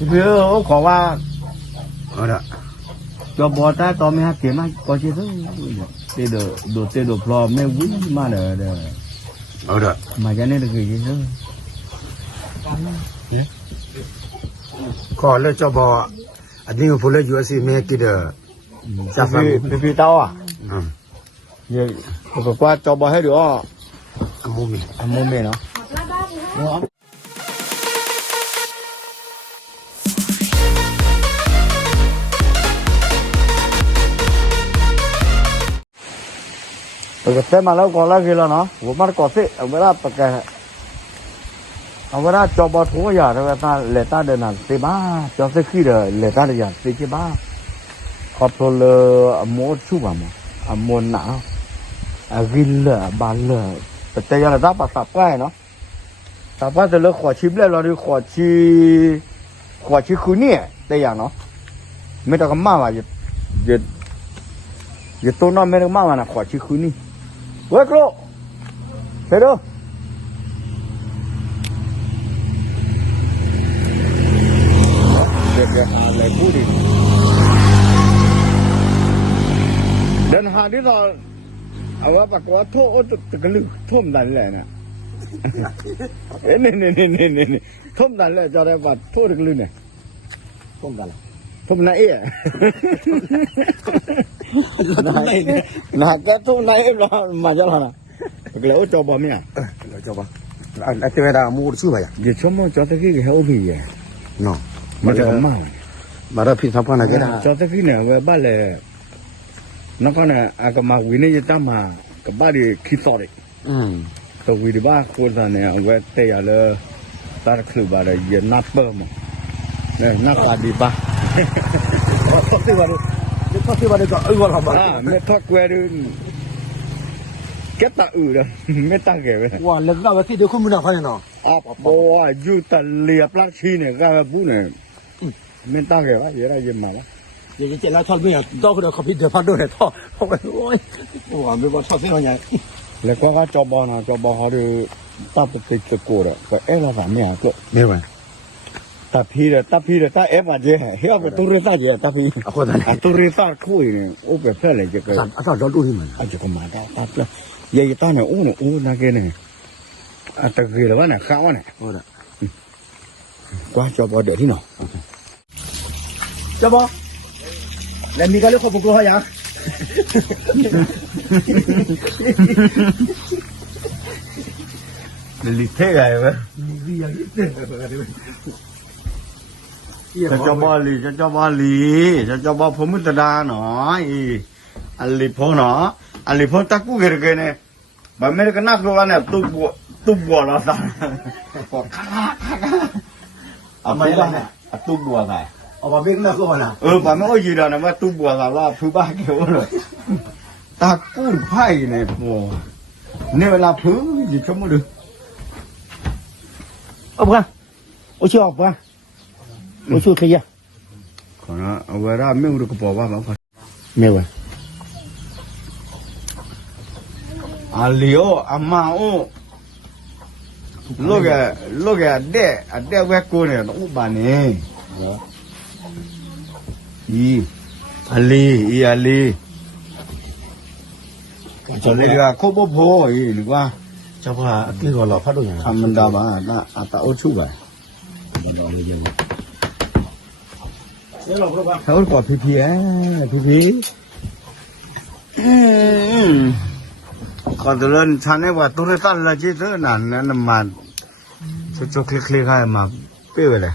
bây giờ có qua ở đó cho bò ta to mấy hạt kiếm có chứ thế tê đồ plò mấy quý mà để ở đó mà cho nên là cái gì đó cóเลยcho bò anhนี้พูดเลยอยู่สิแม่กินเด้อจะฟัง vì tao à vậy vừa qua cho bò hết được à mua mì mua mì nó cái xe mà nó còn là gì là nó của mắt có xe ở bên đó ở bên đó cho bò thú giờ rồi ta lệ ta để làm xe ba cho xe khi rồi lệ ta để làm xe ba họ thôi là mua chú mà mua não ghi lợ bàn lợแต่ยังเราปัดสับง่ายเนาะสับว่าจะเลือกขวดชิมเลยเราดูขวดชีคือเนี่ยแต่อย่างเนาะไม่ต้องมากว่าอย่าตัวน้อยไม่ต้องมากว่านะขวดชีคือนี่เว้ยครูเฮ้ยดูเด็กอย่าหาอะไรพูดดิเดินหาที่เราเอาว่าปากว่าโทษจะกระลึกท่มดันเลยนะนี่ท่มดันเลยจะได้ว่าโทษจะกระลึกเนี่ยท่มดันท่มไหนอ่ะน่าจะท่มไหนเรามาจะเราก็เลยจอบบ่เนี่ยจอบบ่อันที่เวลามูชื่ออะไรเดี๋ยวชั่วโมงจอดตะกี้ก็เฮาพี่อ่ะเนาะมันจะมามาได้พี่ทำกันอะไรกันจอดตะกี้เนี่ยเว้ยบ้านเลยนักก็เนี่ยอากามาวินัยจะมากับบ้านที่คิดต่อเลยตัววิธีบ้าโคตรเนี่ยเว้ยเตะเลยตาคลุบอะไรเย็นนัดเปิ่มเนี่ยนักการดีบ้าทอดที่วันก็วันละบาทไม่ทอดเกลือด้วยแค่ตาเลยไม่ตาเกลือว่าเล็กน้อยที่เดี๋ยวคุณมึงน่าฟังเนาะบอกว่าอยู่แต่เลียปลักชีเนี่ยก็พูดเนี่ยไม่ตาเกลือเยอะเยอะมาแล้วอย่างเจ๊แล้วชอบไม่อยากต้องคนเดียวเขาพิจารณาด้วยท่อเพราะว่าโอ้ยว่าไม่ว่าชอบเสียงอะไรแล้วก็จอบอนะจอบอเขาดูตับติดตะกูอ่ะก็เอละสามเนี่ยก็ไม่ไหวตาพีเลยตาเอฟมาเจ๊เฮ้ยเป็นตุเรศาเจ๊ตาพีตุเรศาคุยเนี่ยโอ้เป็นเพื่อนเลยเจ๊ก็อาจารย์เราดูที่มันอาจจะก็มาได้ตาเปล่ายัยตาเนี่ยโอ้นักเนี่ยตะกี้แล้วว่าเนี่ยข้าวเนี่ยโอ้ละกว่าจอบอเดี๋ยวที่หนอจอบอแล้วมีการเลือกคนปกครองยังลิเท่ไงวะจะบอลีจะบอผมมุตดาหนออันลิพงหนออันลิพงตะกู้เกลือเนี่ยแบบไม่ได้ก็นักตัวเนี่ยตุบัวเราสั่งเอาไม่ได้ตุบัวไงเอาไปเป็นนักก็นะแบบไม่เอาอยู่แล้วนะว่าตุบัวเราว่าพื้นบ้านเกี่ยวเลยตะกู้ไพ่เนี่ยโว้เนี่ยเวลาพื้นอยู่ชั่วโมงนึงเอาไปโอ้ชื่อเอาไปโอ้ชื่อใครอ่ะขอนะเอาไว้ได้ไม่รู้ก็บอกว่าแบบไม่ไหวอาลีโออามาโอลูกเด็กเวกูเนี่ยอุบานี่อาลีจะเรียกโคบโพหรือว่าเจ้าพ่อที่เราหล่อพัดด้วยอย่างทำมันดาบ้าน่าอัตโอชูไปเขากอดพีก่อนจะเล่นฉันเนี่ยว่าตัวเล็กๆละจีเท่านั้นนั่นมันชุกคลิกๆให้มาเปี้ยเลย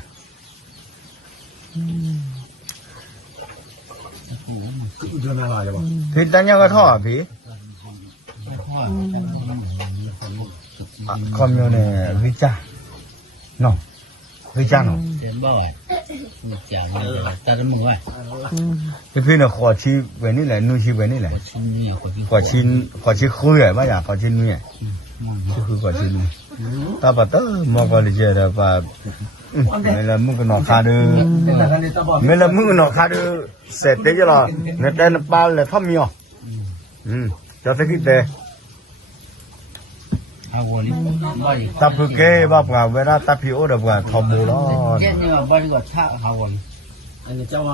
พี่ตั้งยังก็ท่อพี่คอมมิวเนี่ยวิจาเนาะวิจาเนาะเห็นบ่จากตาจมูกอ่ะพี่เนี่ยขอชี้ไว้นี่แหละนู่นชี้ไว้นี่แหละขอชี้คุยอ่ะบ้าอย่างขอชี้นู่นอ่ะชี้คุยขอชี้นู่นตาปัตตมองก็เลยเจอแต่ว่าไม่ละมึงก็นอนคาดูไม่ละมึงก็นอนคาดูเสร็จเดี๋ยวเราเนี่ยแต่ปลาเลยทอมมีอ่ะจะสักทีเดียว好我哩，我哩。 ตับคือเก๋บ้าป่ะเวลาตับพี่โอ้เดี๋ยวป่ะทอมบูล้อ 现在我这个差好我哩。你叫我，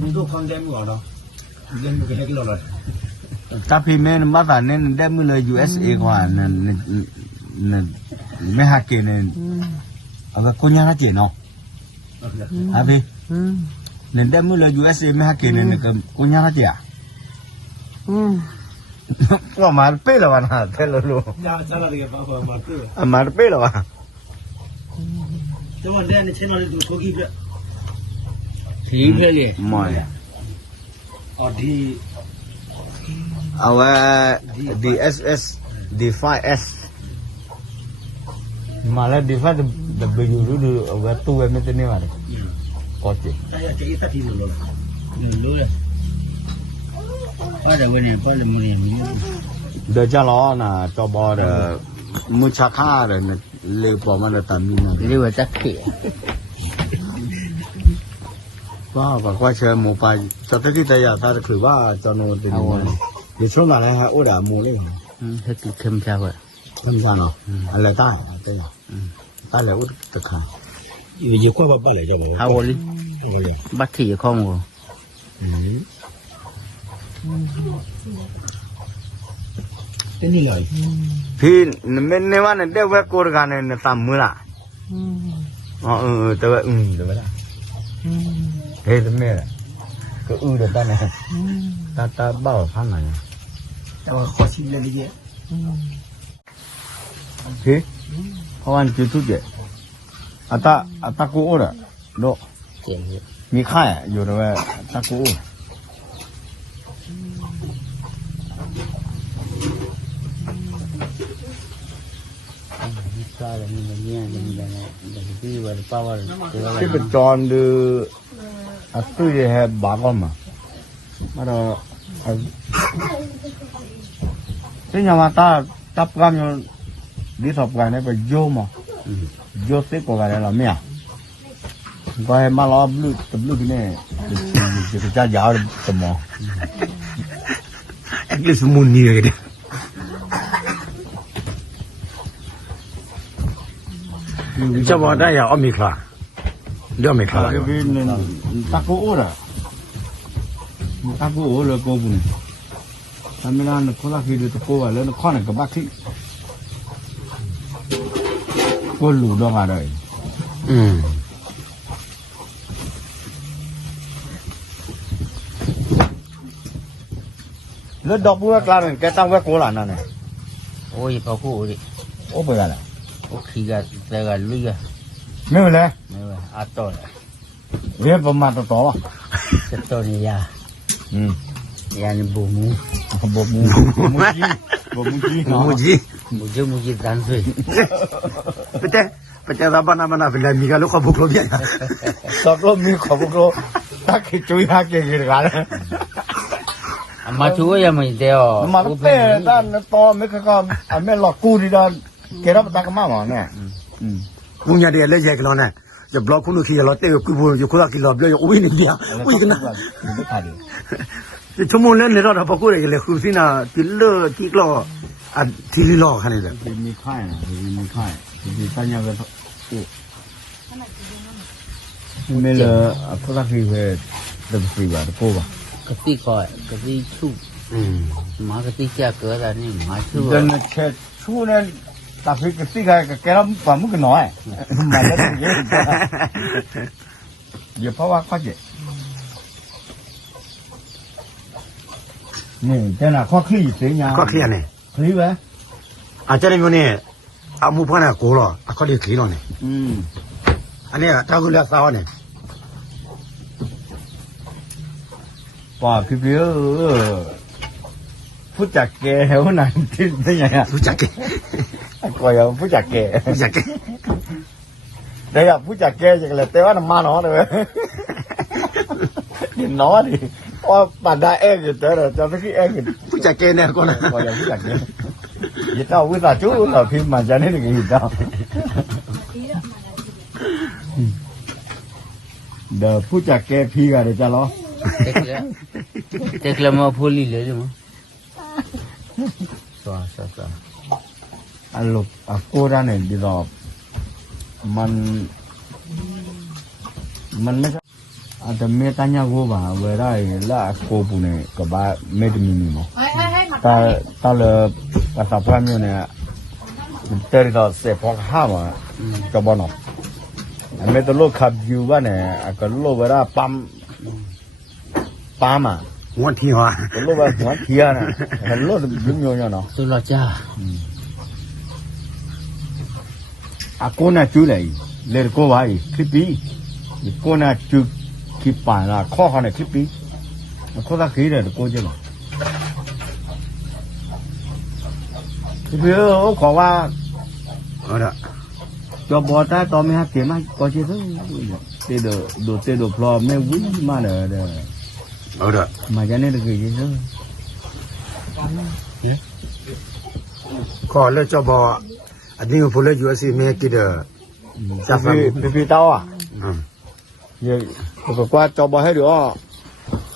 你都看见我了，你不给他给了了。 ตับพี่แม่มาตาเนี่ยได้มือเลย USA กว่าเนี่ยไม่หักเกณฑ์เนี่ยเอาไปกุญแจนะเจเนาะฮะพี่เนี่ยได้มือเลย USA ไม่หักเกณฑ์เนี่ยก็กุญแจนะเจอ่ะก็มาเป้แล้ววะนะเท่ารู้ 家那这个爸爸妈对， มาเป้แล้ววะ 这我练的前面就手机边，体育里。 ไม่ 哦的， เอาไว้ DSS D5S มาแล้ว D5 W รู้เอาไว้ตู้ไว้ไม่ตัวนี้มาเลยก็เจ็บ 大家这一大题路了，路了。我这个呢，我这没呢。 เดี๋ยวจะล้อนะจอบอเดี๋ยวมุชาค่าเดี๋ยวเลี้ยวปอมันเดี๋ยวตามมีนะ 你我在开。 ก็เชิญหมูไปจะตั้งที่แต่อยากแต่คือว่าจะโน่นเป็นยังไงเดี๋ยวช่วงมาแล้วฮะโอ้ด่าหมูเลย 他给看不下过。 ทำซาเนาะอะไรได้ได้ได้แล้วตะขา 有快把办来叫了，好我哩，把体育看我。真的了， พี่ในวันนั้นได้แวะโกรกันเนี่ยตามมือละอ๋อแต่ว่าแต่ว่าเฮ้ยทำไมล่ะก็เดี๋ยวตาเนี่ยตาบ้าพันไหน 但我好心来理解， พี่เพราะวันจุดทุกเดือนตากูโอ้ละโดมีค่ายอยู่ด้วยตากูที่เป็นจอนดูตู้จะให้บางกันมาเราที่ยามาตาตับกันอยู่ดีสอบกันเนี่ยไปโยมโยสิกว่ากันแล้วเนี่ยก็ให้มาล้อมลูกตับลูกเนี่ยจะจะยาวตัวมอเอ็กซ์มุนนี่เลย叫我那也奥米克，要米克了， ตะกูโอ้ละตะกูโอ้เลยกูบุญทำไม่ได้นะคนละคือตะกูว่าแล้วข้อไหนก็บ้าขี้กูหลุดออกมาเลย แล้วดอกบัวกลางแกตั้งไว้กูหลานนั่นไง 我也保护我的， โอ้เบื่อละ 我开个这个绿个， ไม่เป็นไร 没有阿多了， เรียบประมาณต่อวะ 这多的呀，呀你不木， บกมูจีเนาะ 木鸡3岁，不叫他把那回来，米个路好不方便呀。 ตอกก็มีขอบกูตักให้ช่วยหาเก่งกันเลย 阿妈做也没得哦， มาเต้ด้านต่อไม่ก็ไม่หลอกกูดีด้านเกรับตากมาหมอเนี่ย 姑娘的来也个了呢，就不老可能去了，这个鬼不就可能去了，不要为那边，为个呢，就从某人来到他不过来来后头呢，就乐地了啊，体力了看那个。 มีค่ายนะมีค่ายมีตั้งยังไงไม่เลยพวกเราคือเดิมสีแบบกูป่ะ 个地高，个地粗，妈个地价格的你妈粗 เดินแค่ชูนั่นตัดฟิกสีกันแกเราปมุกน้อยมาแล้วเยอะเดี๋ยวเพราะว่าข้อเจ็ดนี่เจ้าหน้าข้อขี้เสียงยา 快去呢， ขี้ไหม 啊，这里面呢，啊，木盘呢过了，啊，快点去了呢，啊，你照顾了啥呢？ ป่าพี่ผู้จักแกเหรอนั่นที่นี่ไง 不加给， ก็ยังผู้จักแก 不加给， แต่อยากผู้จักแกจังเลยแต่ว่าน้ำมันน้อยเลยกินน้อยดิว่าปัดได้เองอยู่แต่จะไม่คิดเองอยู่ 不加给呢，过来。 ก็ยังผู้จักแกยิ่งเอาวิสาจูเราพิมพ์มาจะนี่ถึงยิ่งเอาเดี๋ยวผู้จักแกพี่กันเดี๋ยวจะรอ 这个嘛，破例了的嘛，是吧？ อันลบโกด้านเนี่ยดีรอบมันไม่ใช่อาจจะเมตัญญาโกบ่าเวลาละโกปุเนี่ยก็บ่าเมตมีมีมั้งตาเลยภาษาพระမျိုးเนี่ยเตอร์ก็เสพพอกห้ามาก็บ่เนาะเมตโลขับอยู่ว่าเนี่ยก็โลเวลาปั๊มอ่ะ หัวที่หัว ก็โลว่าหัวเทียน่ะโลยุ่งๆเนาะ ตัวเราจ้า ကိုနာကျူးလိုက်လေကိုပါခစ်ပြီးကိုနာကျူးခစ်ပါလာခေါ်ခနဲ့ခစ်ပြီးခေါ်တာခေးတယ်ကိုကျလားဒီပြောခေါ်ว่า ဟုတ်တော့ ကြောဘောတာတော်မဟာပြေမကိုချေစိုးတေဒိုဖလောမဲဝီမာတယ် ဟုတ်တော့ မာဂျနဲ့တကယ်ကြီးစိုး ခေါ်လက်ကြောဘောအတင်းကိုဖိုလက် USA မဲကိတဲ့စာဖတ် ပြတောင်းอ่ะရေကွာကြောဘောဟဲ့ရော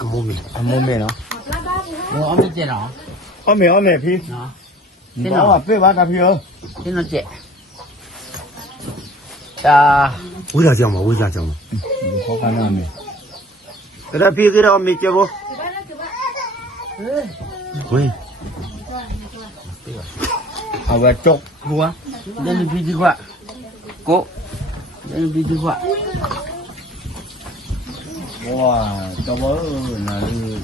အမိုးမီ အမုံမဲနော် 我没见着， အမေဖီး 啊， တော့ပြေပါကဖီးရော 听到见，ဝိဇာကြောင်မဝိဇာကြောင်မ ခေါ်ခနာမေ ဒါပြေကြတော့မေကြဘောဝေး အဝဲကျုပ် 我，那你比几块，哥，那你比几块， 哇，这不那里，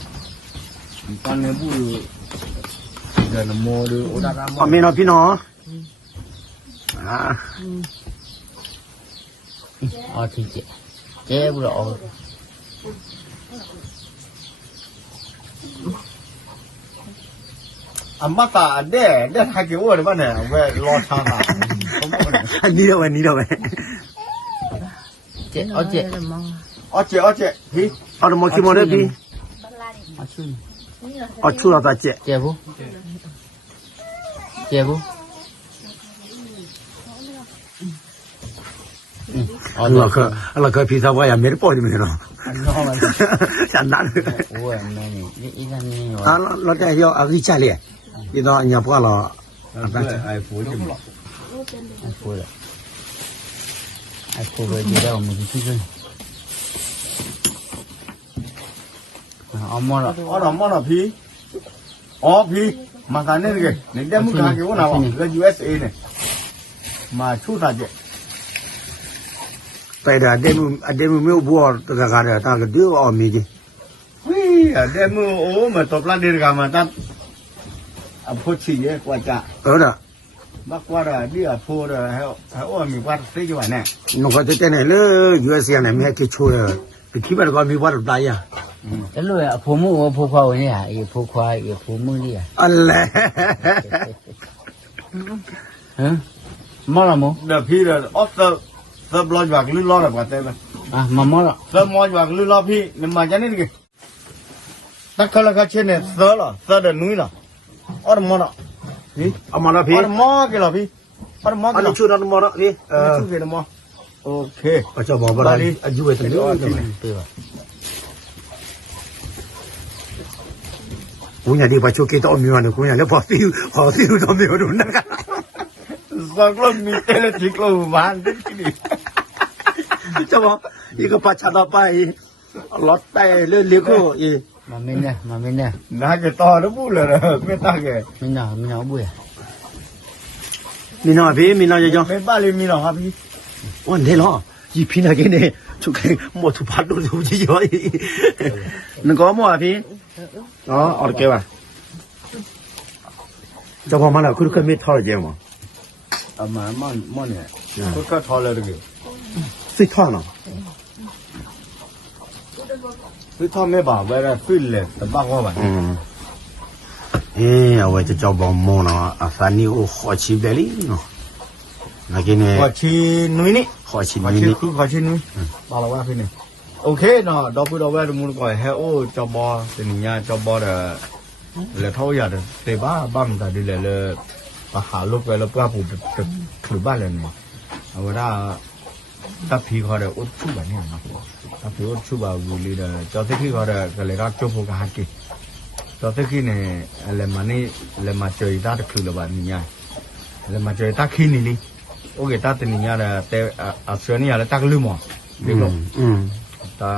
你干的不在那么的，我咋干 အမေနော်พี่နော်အာ 哦，听见，接不了，阿妈打的，那还给我的吧呢？我老长了， နီးတော့ပဲနီးတော့ပဲ 接，哦接，而且，嘿， အော်တော့မချိမတဲ့ပြီ 我去， အော်ချူတော့တာကျက် 接不，接不，哦， အလကဖီစာဝါရမဲပေါ်ဒီမနော်စန္ဒန် 我那你，一个你有， အာလောတဲ့ရောအကြီးချလေဒီတော့ညာပွားလော 哎，扶着嘛，还哭了，还哭个就在我们去去，没了。我那么那皮，皮，马干那个，你这么干给我拿吧，那 USA 呢，嘛出啥去？ ပဲဒါအဒဲမမျိုးဘောတကကားတာကဒီအော်မီကြီး 喂，这么嘛，多不拉的干嘛？咱破气也过家， ဟုတ်တာ 把过了，你也破了，还我没过谁就完呢？ နော်ကတဲ့နဲ့လေ US နဲ့မဲကချိုးရဒီခိဘကမီဘောတာရ 这路呀，父母我婆婆问呀，也婆婆也父母的呀， အလဲ 嗯，没了没？那皮了，这不老远绿老了，把这个，啊，没了，这毛远绿老皮，你妈家那个，那可了可钱呢，死的女了，我的妈了， အမလာဖေး 我的妈给了皮，我的妈给 အ 了 လ，ချိုးတော့မော်ရလေ 就给了妈，OK， အချောဘောဗလာအယူဝဲတယ်လို့ 对吧？ ကိုညာဒီဘာချိုကေတော့မြေဝန်ကိုညာလည်းပေါ်စီတော့မြေတော့နာက 上了米带了几个碗的去的， ချောဘောဒီကပတ်ချတာပိုင်လော့တိုင်လေကိုအေ 没没呢，没没呢，那个到了不了，没大个，没呢不呀？ မင်းနော်ဖေးမင်းနော်ကြောင့် 没把里米了哈皮， ဝန်တယ်လို့ဒီဖိနာကနေချုပ်ခိုင်မော်သူပါတော့သူကြီးရောငကောမောအဖေးနော်အော်ကဲပါကြောင့်မလာခုကမေထော်ကြမှာ 没呢，可掏了这个， စိတ်ထော်နော် 所以他没把外来费了，得把我吧。အေးအဝဲကြောက်ဘောမောနော်အဖာနီကိုခေါ်ချီပဲလीနော်ငါကင်းနေ 我去弄呢， ခေါ်ချီ 我 နေ 去 နေ 我去弄，把了外费呢。OK 呢，到外头木个还哦，招包，这人家招包的，来掏下的，对吧？把我们的来了，把下路过来，不不出办了嘛。我他皮好的，我出办呢嘛。他皮我出办屋里的，叫这皮好的，个来个招呼个哈给。到这去呢，来嘛追他的去了吧？你呀， le ma je ta khini li o ke ta tin nya la te a swe ni ya la ta lu mo ni lo ta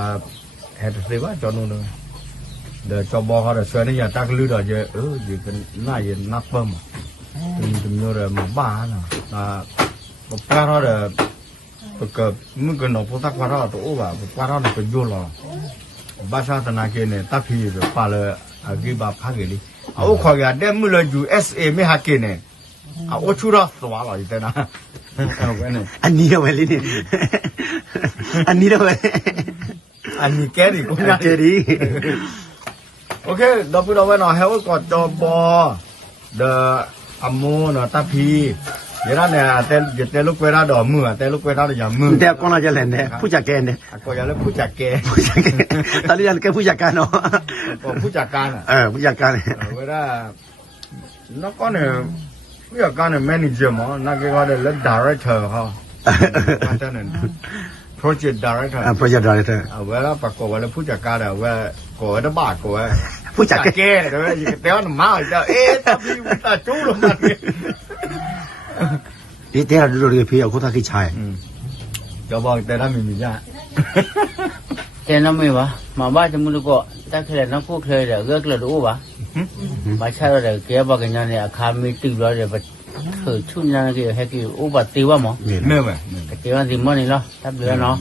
he te ba cho no de cho bo ha de swe ni ya ta lu da je je kan na ye na pa mo tin nyo de ma ba na ta pa ra de queมึงก็นอพตักว่าเราตัวว่าว่าเราเป็นโยลบาชาตนาเกเนี่ยตักพี่ปาเลยอากีบาพักเกลิเอาขอยาเดมเลย USA ไม่ฮักเกเนี่ยเอาชูราสวาลอยแต่นะเอาไว้เนี่ย อันนี้เอาไว้เลยนี่อันนี้เอาไว้ อันนี้แกดิกูนะ เจดี โอเคดอกพูดเอาไว้หน่อยให้ว่าก่อนจอบอเดอโมนะตักพี่เดี๋ยวเนี่ยแต่ลูกเวลาดอกมือแต่ลูกเวลาดอกอย่างมือ แต่ก่อนเราจะเล่นเนี่ยผู้จัดการเนี่ย ก็อย่าเล่นผู้จัดแก ผู้จัดการตอนนี้ยังแค่ผู้จัดการเนาะ ผู้จัดการอ่ะ ผู้จัดการ เวลานักก็เนี่ยผู้จัดการเนี่ย manager มั้งนักก็เนี่ย director เขาอาจารย์เนี่ย project director โปรเจกต์อะไรเธอ เวลาประกอบเวลาผู้จัดการเนี่ยเวลาก่อระบาดก่อ ผู้จัดการ แกเดี๋ยวแต่ว่าหมาจะตาพี่ตาจู้ลงมาเนี่ย นี่แต่เราดูดีพี่เอาคนที่ใช่ จะบอกแต่ละมีจ้า แต่น้ำไม่วะมาบ้านจะมุดก็ถ้าเคยน้ำคู่เคยเดี๋ยวเลิกเลยรู้วะมาใช่เราเดี๋ยวแกบอกกันยังเนี่ยอาคารมีตึกเราเดี๋ยวเกิดชุ่มยังกี่ให้กี่อุบัติว่าหมอ เมื่อไหร่ แต่ว่าที่มันนี่เนาะทับเรือเนาะ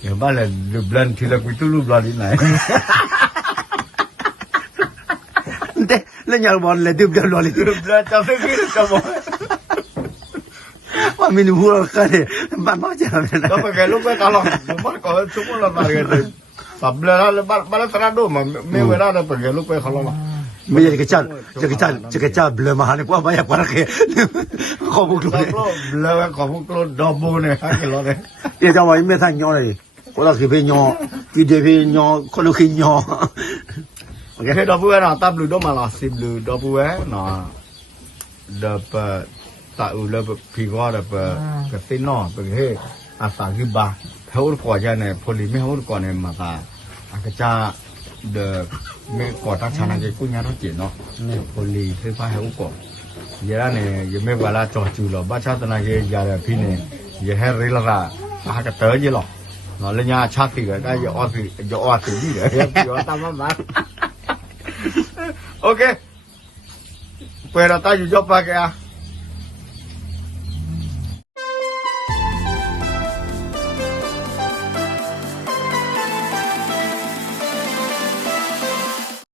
เดี๋ยวบ้านเลยรูปบลันที่เราคุยตู้รูปบลันที่ไหน แต่เล่นยาบอลเลยดื่มยาบอลเลย รูปบลันจำได้กี่จำบอก ว่ามีหนูหัวกันเนี่ยบ้านพ่อจะทำอะไร ก็ไปแกลูกไปตลอดบ้านก็ชุบเราตายกันเลยสับเลยแล้วบ้านสระดูมันไม่เวลาเราไปแกลูกไปเขาลงมา ไม่ใช่กระจ้าเบลมาหาเนี่ยกว่าไม่อยากว่าอะไรขอบุกเลย เลยขอพวกเราดอบูเนี่ยฮักกันเลย เดี๋ยวจะว่าไม่ทันยอเลยก็เราคือเป็นยอคือเดี๋ยวเป็นยอคนเราคือยอ โอเคดอบูเนี่ยตับลูดอมาละสิบลูดอบูเนี่ยนะเดบตาอุลบพีกว่าเดบกระตินนอเป็นเฮอาสาคือบาเขาอุดก่อจะเนี่ยพอดีไม่เขาอุดก่อเนี่ยมาตาอากาศเดไม่ก่อตั้งชานาเกกุ้งยาทั้งจีนเนาะพอดีคือพาเขาอุดก่อเยอะเนี่ยยังไม่เวลาจอดจูหรอกบ้านชาตินาเกยาเลยพี่เนี่ยยังให้เรื่องละหากระเตยยี่หรอกเนาะแล้วยาชาติก็ได้ยาอดสิเลยยาตามมาโอเคเปิดเราตาอยู่จบไปแก